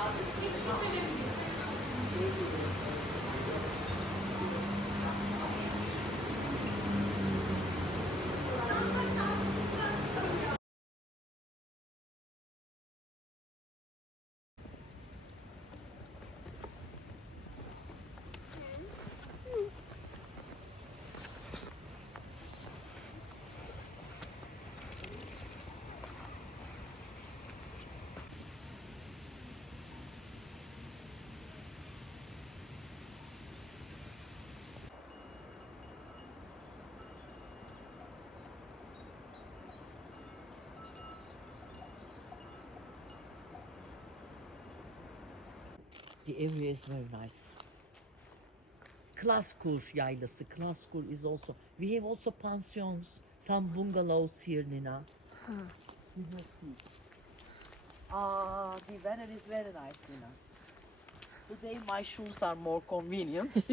どうも。The area is very nice. Klaskur yaylası. Klaskur is also. We have also pensions, some bungalows here, Nina. You will see. Ah, the weather is very nice, Nina. Today my shoes are more convenient.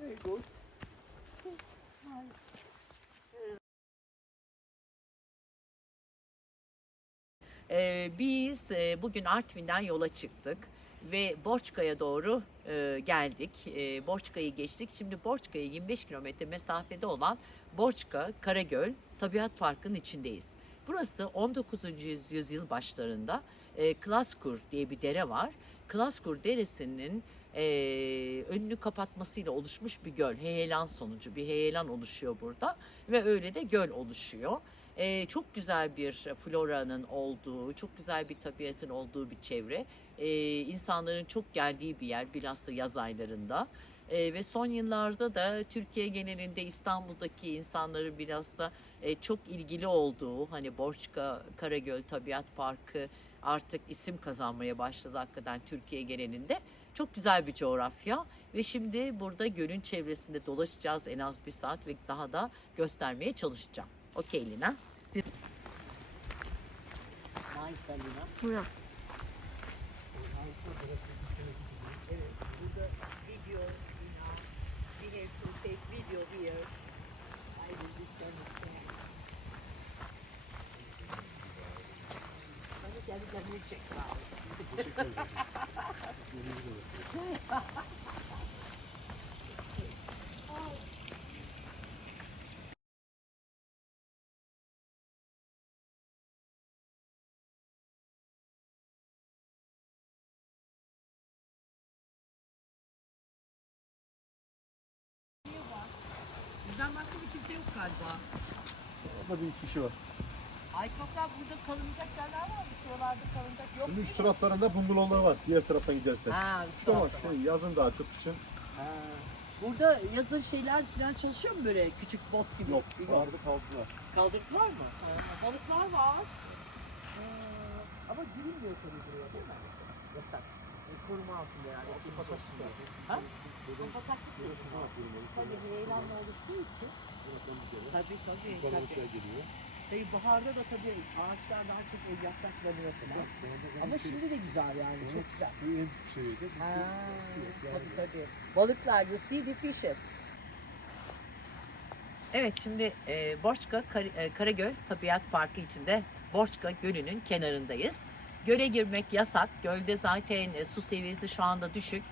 very good. Ee, biz e, bugün Artvin'den yola çıktık ve Borçka'ya doğru e, geldik. E, Borçka'yı geçtik. Şimdi Borçka'ya 25 kilometre mesafede olan Borçka Karagöl Tabiat Parkı'nın içindeyiz. Burası 19. yüzyıl başlarında e, Klaskur diye bir dere var. Klaskur Deresi'nin e, önünü kapatmasıyla oluşmuş bir göl. Heyelan sonucu bir heyelan oluşuyor burada ve öyle de göl oluşuyor. Ee, çok güzel bir floranın olduğu, çok güzel bir tabiatın olduğu bir çevre. Ee, insanların çok geldiği bir yer bilhassa yaz aylarında. Ee, ve son yıllarda da Türkiye genelinde İstanbul'daki insanların bilhassa e, çok ilgili olduğu hani Borçka Karagöl Tabiat Parkı artık isim kazanmaya başladı hakikaten Türkiye genelinde. Çok güzel bir coğrafya ve şimdi burada gölün çevresinde dolaşacağız en az bir saat ve daha da göstermeye çalışacağım. Okey Lina. Nice Lina. Buraya. Evet, burada video, Lina. We have to take video here. I will be standing there. Bana kendi kendine çek bari. Bizden başka bir kimse yok galiba. Orada bir kişi var. Ay çoklar burada kalınacak yerler var mı? Şuralarda kalınacak yok. Şunun üst taraflarında bungalovlar var. Diğer taraftan gidersen. Ha, üç Ama tarafta var. şey, yazın daha çok için Ha. Burada yazın şeyler falan çalışıyor mu böyle küçük bot gibi? yok. Bir Vardı kaldılar. Kaldırdılar mı? Ha, Balıklar var. Ee, ama girilmiyor tabii buraya değil mi? Yasak. Koruma altında yani. Kapatılıyor. Ha? Bataklık diyor şu an. Tabii heyelanla oluştuğu için. Tabii tabii. tabii. geliyor. Tabii baharda da tabii ağaçlar daha çok el yapraklanıyor falan. Ama şimdi de güzel yani çok güzel. Suyu en düşük seviyede. Ha, tabii tabii. Balıklar, you see the fishes. Evet şimdi e, Borçka Kar- e, Karagöl Tabiat Parkı içinde Borçka Gölü'nün kenarındayız. Göle girmek yasak. Gölde zaten e, su seviyesi şu anda düşük.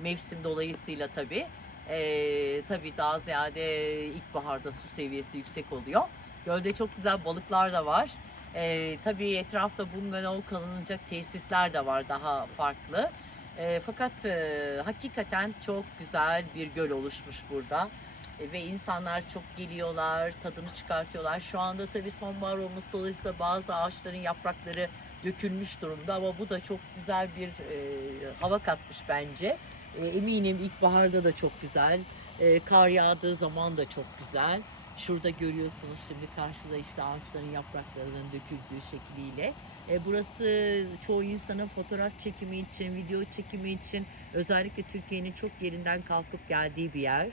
Mevsim dolayısıyla tabii. E, tabii daha ziyade ilkbaharda su seviyesi yüksek oluyor. Gölde çok güzel balıklar da var. E, tabii etrafta bungalov kalınacak tesisler de var daha farklı. E, fakat e, hakikaten çok güzel bir göl oluşmuş burada. E, ve insanlar çok geliyorlar, tadını çıkartıyorlar. Şu anda tabii sonbahar olması dolayısıyla bazı ağaçların yaprakları dökülmüş durumda ama bu da çok güzel bir e, hava katmış bence. E, eminim ilkbaharda da çok güzel. E, kar yağdığı zaman da çok güzel. Şurada görüyorsunuz şimdi karşıda işte ağaçların yapraklarının döküldüğü şekliyle. E, burası çoğu insanın fotoğraf çekimi için, video çekimi için özellikle Türkiye'nin çok yerinden kalkıp geldiği bir yer.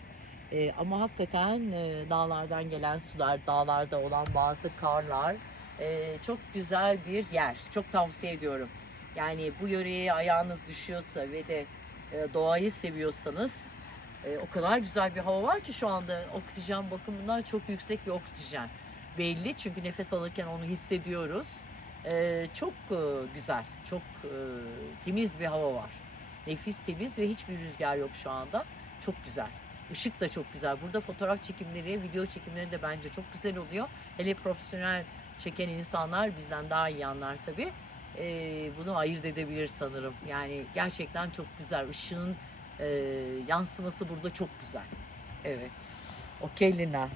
E, ama hakikaten e, dağlardan gelen sular, dağlarda olan bazı karlar e, çok güzel bir yer. Çok tavsiye ediyorum. Yani bu yöreye ayağınız düşüyorsa ve de e, doğayı seviyorsanız e, o kadar güzel bir hava var ki şu anda oksijen bakımından çok yüksek bir oksijen. Belli çünkü nefes alırken onu hissediyoruz. Ee, çok e, güzel, çok temiz bir hava var. Nefis temiz ve hiçbir rüzgar yok şu anda. Çok güzel. Işık da çok güzel. Burada fotoğraf çekimleri, video çekimleri de bence çok güzel oluyor. Hele profesyonel çeken insanlar bizden daha iyi anlar tabii. Ee, bunu ayırt edebilir sanırım. Yani gerçekten çok güzel. Işığın e, yansıması burada çok güzel. Evet. Okey Lina.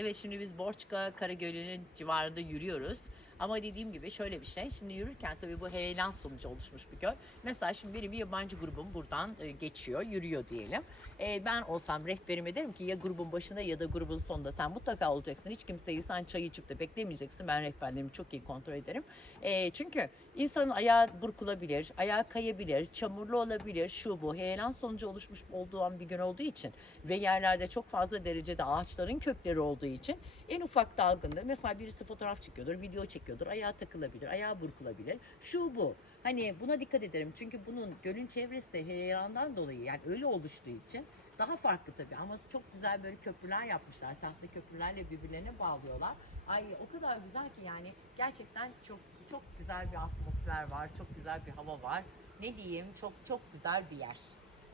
Evet şimdi biz Borçka Karagölü'nün civarında yürüyoruz. Ama dediğim gibi şöyle bir şey. Şimdi yürürken tabii bu heyelan sonucu oluşmuş bir göl. Mesela şimdi benim bir yabancı grubum buradan e, geçiyor, yürüyor diyelim. E, ben olsam rehberime derim ki ya grubun başında ya da grubun sonunda sen mutlaka olacaksın. Hiç kimseyi sen çay içip de beklemeyeceksin. Ben rehberlerimi çok iyi kontrol ederim. E, çünkü insanın ayağı burkulabilir, ayağı kayabilir, çamurlu olabilir, şu bu. Heyelan sonucu oluşmuş olduğu an bir gün olduğu için ve yerlerde çok fazla derecede ağaçların kökleri olduğu için en ufak dalgında mesela birisi fotoğraf çekiyordur, video çekiyordur, ayağı takılabilir, ayağı burkulabilir. Şu bu. Hani buna dikkat ederim. Çünkü bunun gölün çevresi heyelandan dolayı yani öyle oluştuğu için daha farklı tabii ama çok güzel böyle köprüler yapmışlar. Tahta köprülerle birbirlerine bağlıyorlar. Ay o kadar güzel ki yani gerçekten çok çok güzel bir atmosfer var. Çok güzel bir hava var. Ne diyeyim? Çok çok güzel bir yer.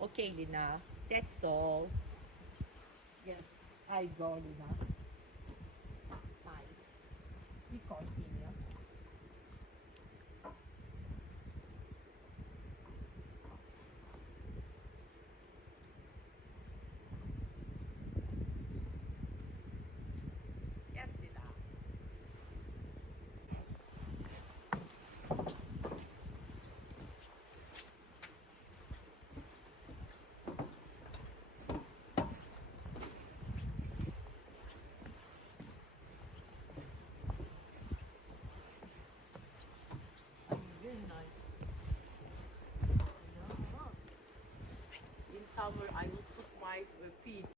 Okay Lina. That's all. Yes, I go Lina. Nice. We continue. Yes, Lina. Very nice. In summer, I will put my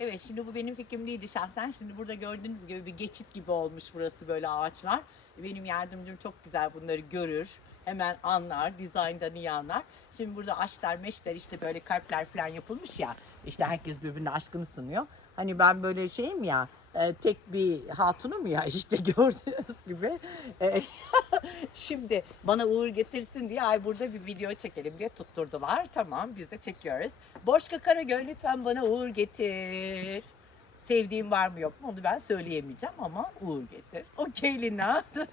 Evet şimdi bu benim fikrim değildi şahsen. Şimdi burada gördüğünüz gibi bir geçit gibi olmuş burası böyle ağaçlar. Benim yardımcım çok güzel bunları görür. Hemen anlar, dizayndan iyi anlar. Şimdi burada aşklar, meşler işte böyle kalpler falan yapılmış ya. İşte herkes birbirine aşkını sunuyor. Hani ben böyle şeyim ya, e, tek bir hatunum ya işte gördüğünüz gibi. Şimdi bana uğur getirsin diye ay burada bir video çekelim diye tutturdular. Tamam biz de çekiyoruz. Boşka Karagöl lütfen bana uğur getir. Sevdiğim var mı yok mu onu ben söyleyemeyeceğim ama uğur getir. Okey Lina.